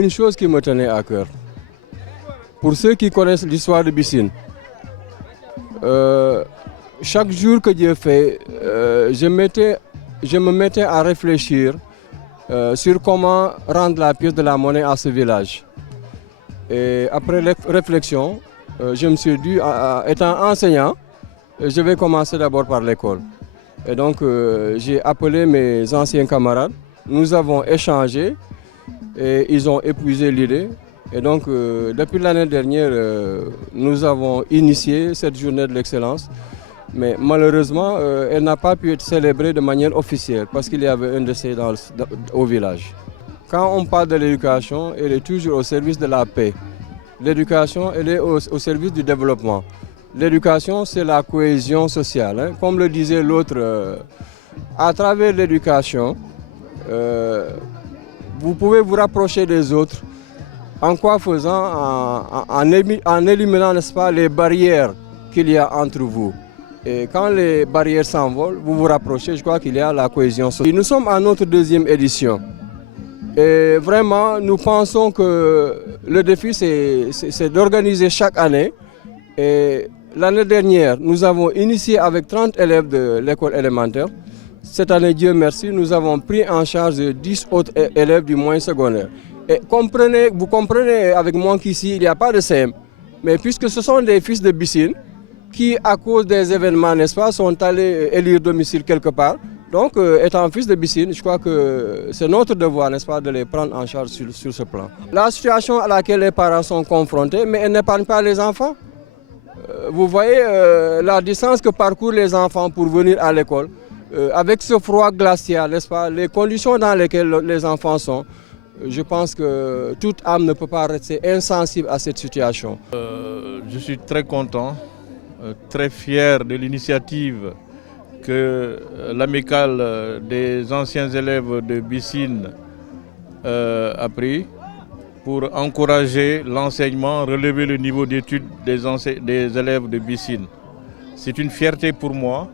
une chose qui me tenait à cœur. Pour ceux qui connaissent l'histoire de Bissine, chaque jour que Dieu fait, je me mettais à réfléchir sur comment rendre la pièce de la monnaie à ce village. Et après réflexion, je me suis dit, étant enseignant, je vais commencer d'abord par l'école. Et donc j'ai appelé mes anciens camarades, nous avons échangé et ils ont épuisé l'idée. Et donc depuis l'année dernière, nous avons initié cette journée de l'excellence. Mais malheureusement, elle n'a pas pu être célébrée de manière officielle parce qu'il y avait un décès au village. Quand on parle de l'éducation, elle est toujours au service de la paix. L'éducation, elle est au service du développement. L'éducation, c'est la cohésion sociale. Hein. Comme le disait l'autre, à travers l'éducation, vous pouvez vous rapprocher des autres. En quoi faisant? En éliminant, n'est-ce pas, les barrières qu'il y a entre vous. Et quand les barrières s'envolent, vous vous rapprochez, je crois qu'il y a la cohésion sociale. Nous sommes à notre deuxième édition. Et vraiment, nous pensons que le défi, c'est d'organiser chaque année. Et l'année dernière, nous avons initié avec 30 élèves de l'école élémentaire. Cette année, Dieu merci, nous avons pris en charge 10 autres élèves du moyen secondaire. Et vous comprenez avec moi qu'ici, il n'y a pas de CM. Mais puisque ce sont des fils de Bissine, qui, à cause des événements, n'est-ce pas, sont allés élire domicile quelque part. Donc, étant fils de Bissine, je crois que c'est notre devoir, n'est-ce pas, de les prendre en charge sur ce plan. La situation à laquelle les parents sont confrontés, mais elle n'épargne pas les enfants. Vous voyez la distance que parcourent les enfants pour venir à l'école. Avec ce froid glacial, n'est-ce pas, les conditions dans lesquelles les enfants sont, je pense que toute âme ne peut pas rester insensible à cette situation. Je suis très content, très fier de l'initiative que l'amicale des anciens élèves de Bissine a pris pour encourager l'enseignement, relever le niveau d'études des élèves de Bissine. C'est une fierté pour moi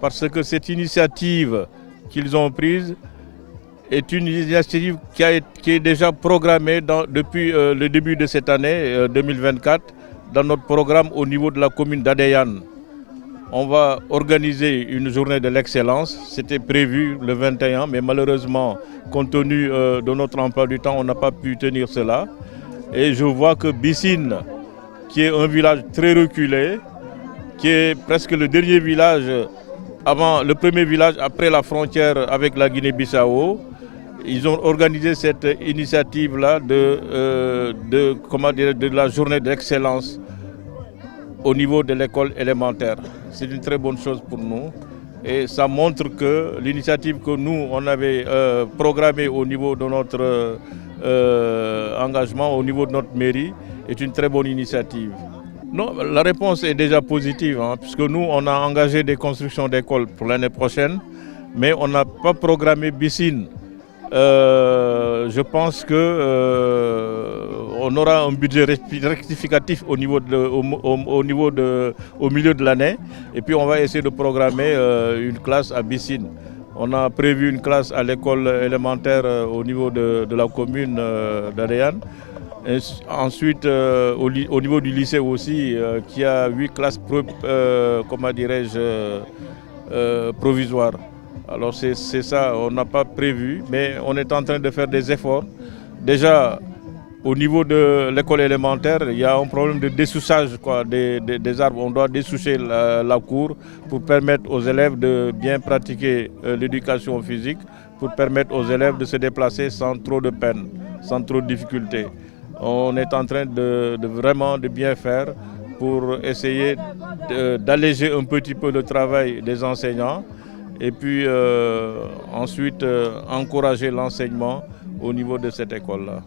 parce que cette initiative qu'ils ont prise est une initiative qui est déjà programmée depuis le début de cette année 2024 dans notre programme au niveau de la commune d'Adéane. On va organiser une journée de l'excellence. C'était prévu le 21, mais malheureusement, compte tenu de notre emploi du temps, on n'a pas pu tenir cela. Et je vois que Bissine, qui est un village très reculé, qui est presque le dernier village, le premier village après la frontière avec la Guinée-Bissau, ils ont organisé cette initiative-là de la journée d'excellence au niveau de l'école élémentaire. C'est une très bonne chose pour nous et ça montre que l'initiative que nous, on avait programmée au niveau de notre engagement, au niveau de notre mairie, est une très bonne initiative. Non, la réponse est déjà positive, hein, puisque nous, on a engagé des constructions d'écoles pour l'année prochaine, mais on n'a pas programmé Bissine. Je pense qu'on aura un budget rectificatif au milieu de l'année et puis on va essayer de programmer une classe à Bissine. On a prévu une classe à l'école élémentaire au niveau de la commune d'Adéane. Ensuite, au niveau du lycée aussi, qui a 8 classes provisoires. Alors c'est ça, on n'a pas prévu, mais on est en train de faire des efforts. Déjà, au niveau de l'école élémentaire, il y a un problème de dessouchage des arbres. On doit dessoucher la cour pour permettre aux élèves de bien pratiquer l'éducation physique, pour permettre aux élèves de se déplacer sans trop de peine, sans trop de difficultés. On est en train vraiment de bien faire pour essayer d'alléger un petit peu le travail des enseignants. Et puis ensuite encourager l'enseignement au niveau de cette école-là.